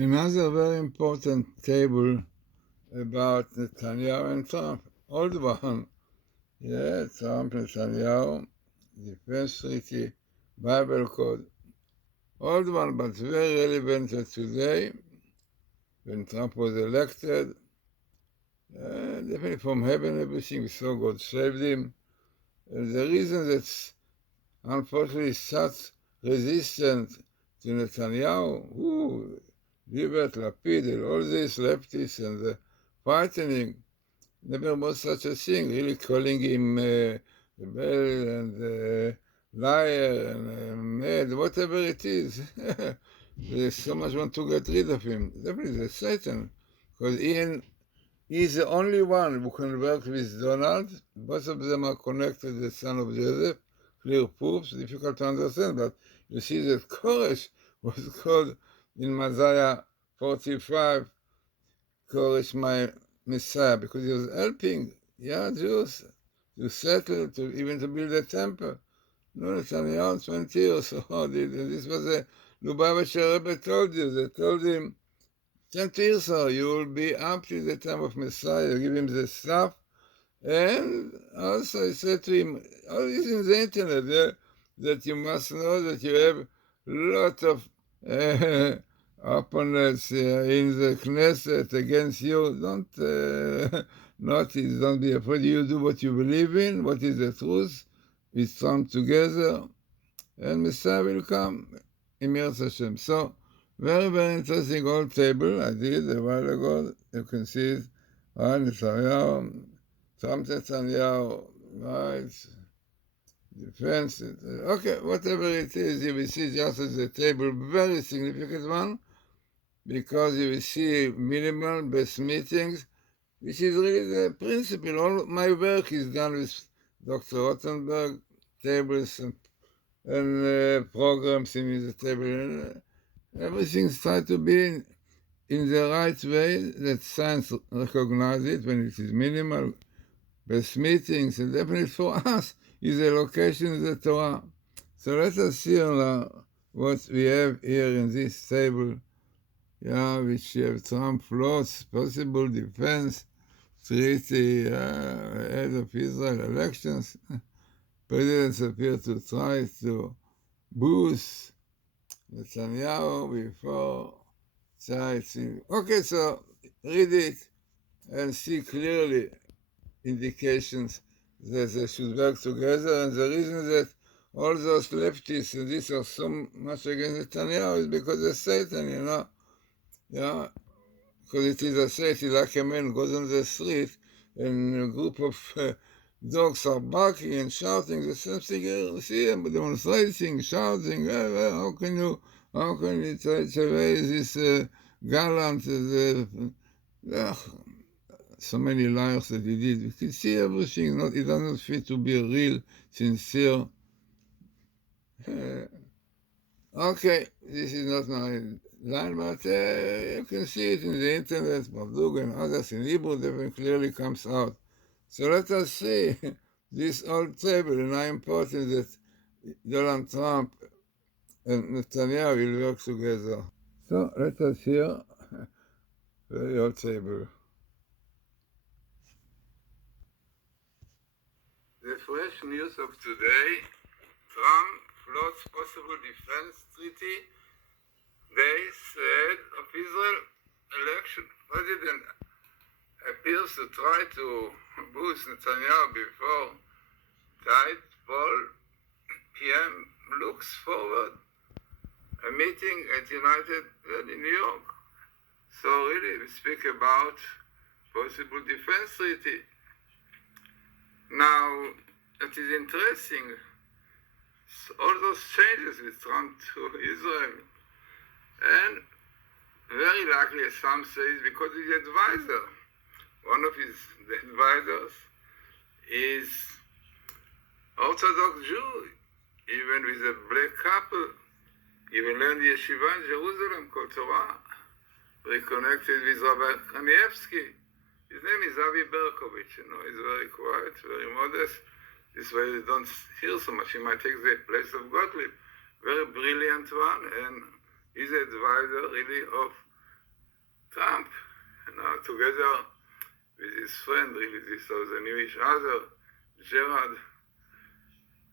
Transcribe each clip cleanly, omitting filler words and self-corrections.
Another very important table about Netanyahu and Trump, old one. Yeah, Trump, Netanyahu, Defense Treaty, Bible Code, old one, but very relevant today when Trump was elected. Definitely from heaven, everything we saw, God saved him. And the reason that's unfortunately such resistance to Netanyahu, Libet, Lapid, and all these leftists and the frightening, never was such a thing, really calling him rebel and liar and mad, whatever it is. There's so much want to get rid of him. Definitely the Satan, because he's the only one who can work with Donald. Both of them are connected to the son of Joseph. Clear proofs, difficult to understand, but you see that Koresh was called in Messiah 45, Koresh my Messiah, because he was helping Jews to settle, to even to build a temple. No, Netanyahu 20 years old. This was a Lubavitcher Rebbe told you. They told him, 20 years old, you will be up to the time of Messiah. Give him the stuff. And also I said to him, all this in the internet, that you must know that you have a lot of opponents in the Knesset against you. Don't notice, don't be afraid. You do what you believe in, what is the truth. We stand together, and Messiah will come. Emir Hashem. So, very, very interesting old table I did a while ago. You can see it. Netanyahu, Trump, Netanyahu, right, defense. Okay, whatever it is, you will see just as a table, very significant one, because you will see minimal best meetings, which is really the principle. All my work is done with Dr. Rothenberg, tables and programs in the table. And everything's tried to be in the right way that science recognizes it when it is minimal. Best meetings, and definitely for us, is a location in the Torah. So let us see what we have here in this table, which have Trump flaws, possible defense, treaty, head of Israel elections. Presidents appear to try to boost Netanyahu before Tzai. Okay, so read it and see clearly indications that they should work together, and the reason that all those leftists and this are so much against Netanyahu is because of Satan, because it is a Satan, like a man goes on the street and a group of dogs are barking and shouting the same thing. You see them demonstrating, shouting. How can you take away this gallant? So many liars that he did. You can see everything. It doesn't fit to be real, sincere. Okay, this is not my line, but you can see it in the internet, Mavdug and others in Hebrew, that clearly comes out. So let us see this old table, and how important that Donald Trump and Netanyahu will work together. So let us hear the old table. The fresh news of today: Trump floats possible defense treaty. They said of Israel election president appears to try to boost Netanyahu before tight poll. PM looks forward a meeting at United in New York. So really we speak about possible defense treaty. Now, it is interesting, all those changes with Trump to Israel, and very likely, as some say, is because his advisor, one of his advisors, is Orthodox Jew, even with a black couple, even learned yeshiva in Jerusalem called Torah, reconnected with Rabbi Kanievsky. His name is Avi Berkovich, he's very quiet, very modest. This way you don't hear so much. He might take the place of Gottlieb. Very brilliant one, and he's advisor really of Trump, together with his friend, really, this was a Jewish other, Jared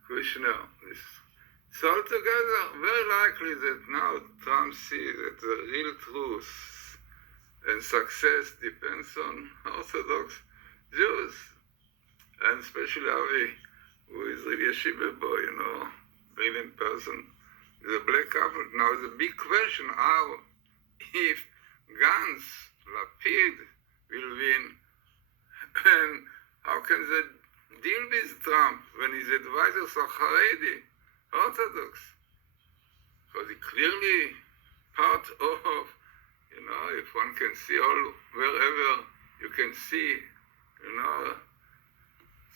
Kushner. It's all together. Very likely that now Trump sees that the real truth and success depends on Orthodox Jews, and especially Avi, who is really a Shiva boy, brilliant person. He's a black couple. Now the big question, how if Gantz, Lapid will win, and how can they deal with Trump when his advisors are Haredi, Orthodox? Because he clearly part of, if one can see all, wherever you can see,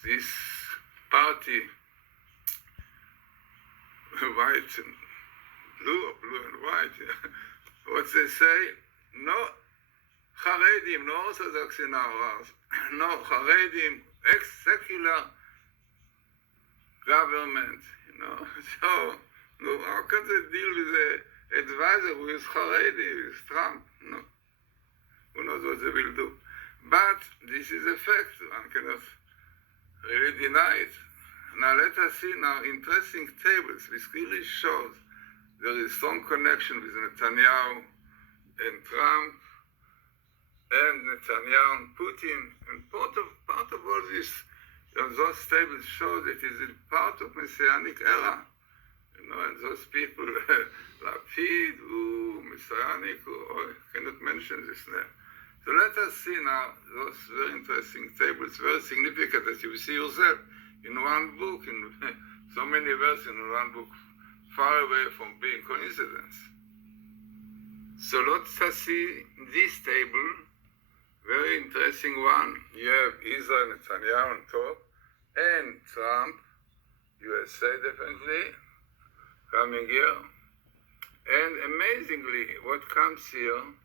this party, white and blue, or blue and white, what they say, no Haredim, no Orthodox in our house, no Haredim, ex-secular government, So, how can they deal with the advisor who is Haredi, who is Trump? No. Who knows what they will do? But this is a fact. One cannot really deny it. Now let us see now interesting tables which clearly shows there is strong connection with Netanyahu and Trump and Netanyahu and Putin. And part of all this, those tables show that it is part of Messianic era. And those people, Lapid, Messianic, I cannot mention this name. So let us see now those very interesting tables, very significant, as you see yourself, in one book, in so many verses in one book, far away from being coincidence. So let us see this table, very interesting one. You have Israel, Netanyahu on top, and Trump, USA definitely, coming here. And amazingly, what comes here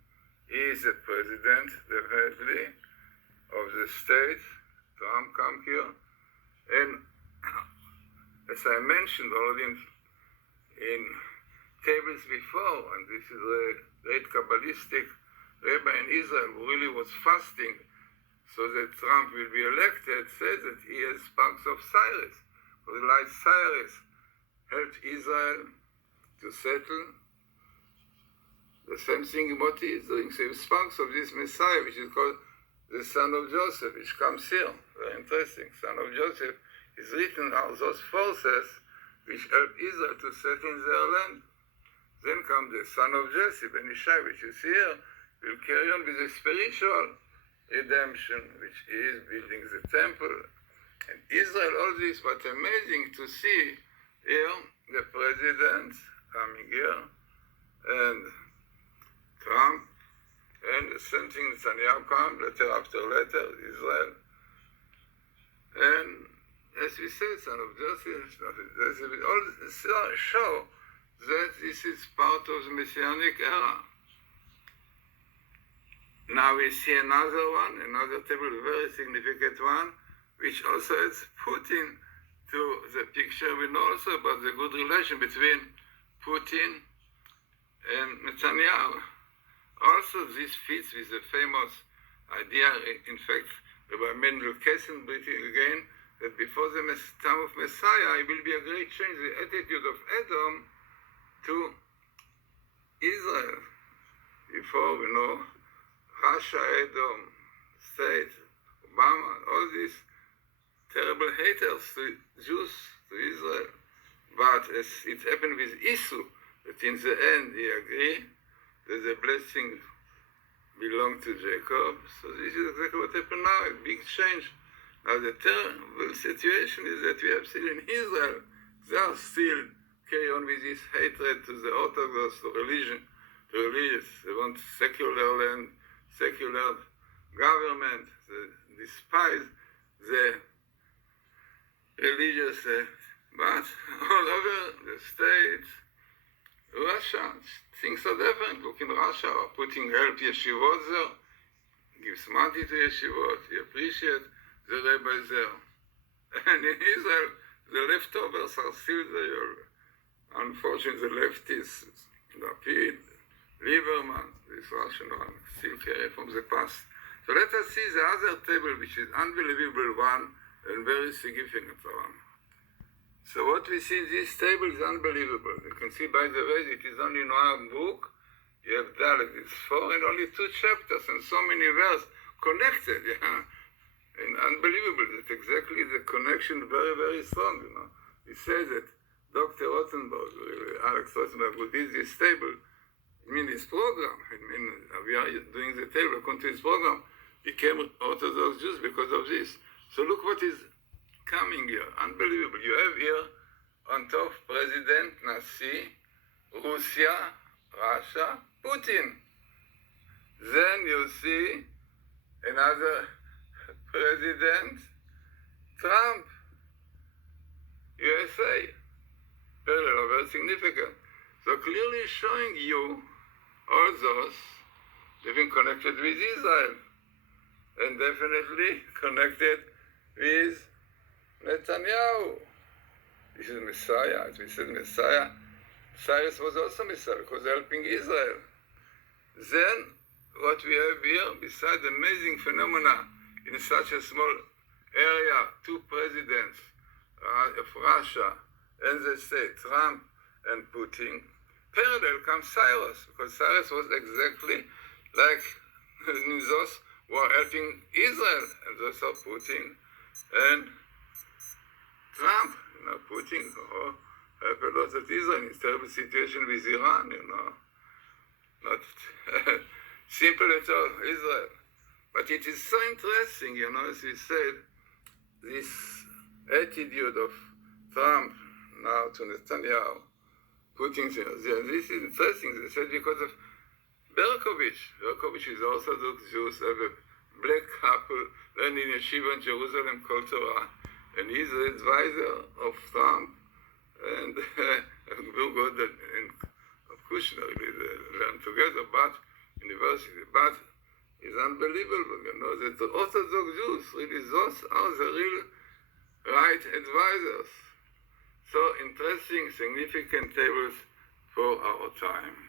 is the president, definitely, of the state. Trump come here. And as I mentioned already in tables before, and this is a great Kabbalistic rabbi in Israel who really was fasting so that Trump will be elected, says that he has sparks of Cyrus. For like Cyrus helped Israel to settle, the same thing what he is doing. So he sparks of this Messiah, which is called the son of Joseph, which comes here. Very interesting. Son of Joseph is written out those forces which help Israel to settle in their land. Then comes the son of Jesse, Ben Ishai, which is here, will carry on with the spiritual redemption, which is building the temple. And Israel, all this, but amazing to see here the president coming here, and Trump, and the same thing, Netanyahu come, letter after letter, Israel. And as we said, son of Joseph, all show that this is part of the Messianic era. Now we see another one, another table, very significant one, which also has Putin to the picture. We know also about the good relation between Putin and Netanyahu. Also, this fits with the famous idea, in fact, Rabbi Mendel Kessin breathing again, that before the time of Messiah, it will be a great change, the attitude of Edom to Israel. Before, we know, Russia, Edom, States, Obama, all these terrible haters to Jews, to Israel. But as it happened with Esau, that in the end he agreed that the blessing belonged to Jacob. So this is exactly what happened now, a big change. Now the terrible situation is that we have still in Israel, they are still carry on with this hatred to the Orthodox, to religion, to religious. They want secular land, secular government. They despise the religious, but all over the States, Russia, things are different. Look in Russia, are putting help yeshivot there, gives money to yeshivot, he appreciates the rabbis there. And in Israel, the leftovers are still there. Unfortunately, the leftists, Lapid, Lieberman, this rational, still carry from the past. So let us see the other table, which is unbelievable one and very significant one. So what we see in this table is unbelievable. You can see, by the way, it is only in one book. You have Dalet, it's 4 and only 2 chapters and so many verses connected, yeah. And unbelievable that exactly the connection very, very strong, you know. He says that Dr. Rothenberg, Alex Rothenberg, who did this table, his program, we are doing the table according to his program, became Orthodox Jews because of this. So look what is coming here. Unbelievable. You have here on top President, Nasi, Russia, Russia, Putin. Then you see another president, Trump, USA. Parallel, very significant. So clearly showing you all those living connected with Israel and definitely connected with Netanyahu. This is Messiah. As we said, Messiah. Cyrus was also Messiah because helping Israel. Then what we have here, besides amazing phenomena in such a small area, 2 presidents of Russia and they say Trump and Putin, parallel comes Cyrus, because Cyrus was exactly like those who are helping Israel, and those are Putin and Trump. You know, Putin help a lot of Israel in this terrible situation with Iran, you know. Not simple at all, Israel. But it is so interesting, you know, as we said, this attitude of Trump now to Netanyahu, Putin, this is interesting, they said, because of Berkovich. Berkovich is Orthodox Jews, have a black couple, learned in yeshiva in Jerusalem called Torah, and he's the advisor of Trump, and and of Kushner, they learned together, but university, but it's unbelievable, you know, that the Orthodox Jews, really, those are the real right advisors. So interesting, significant tables for our time.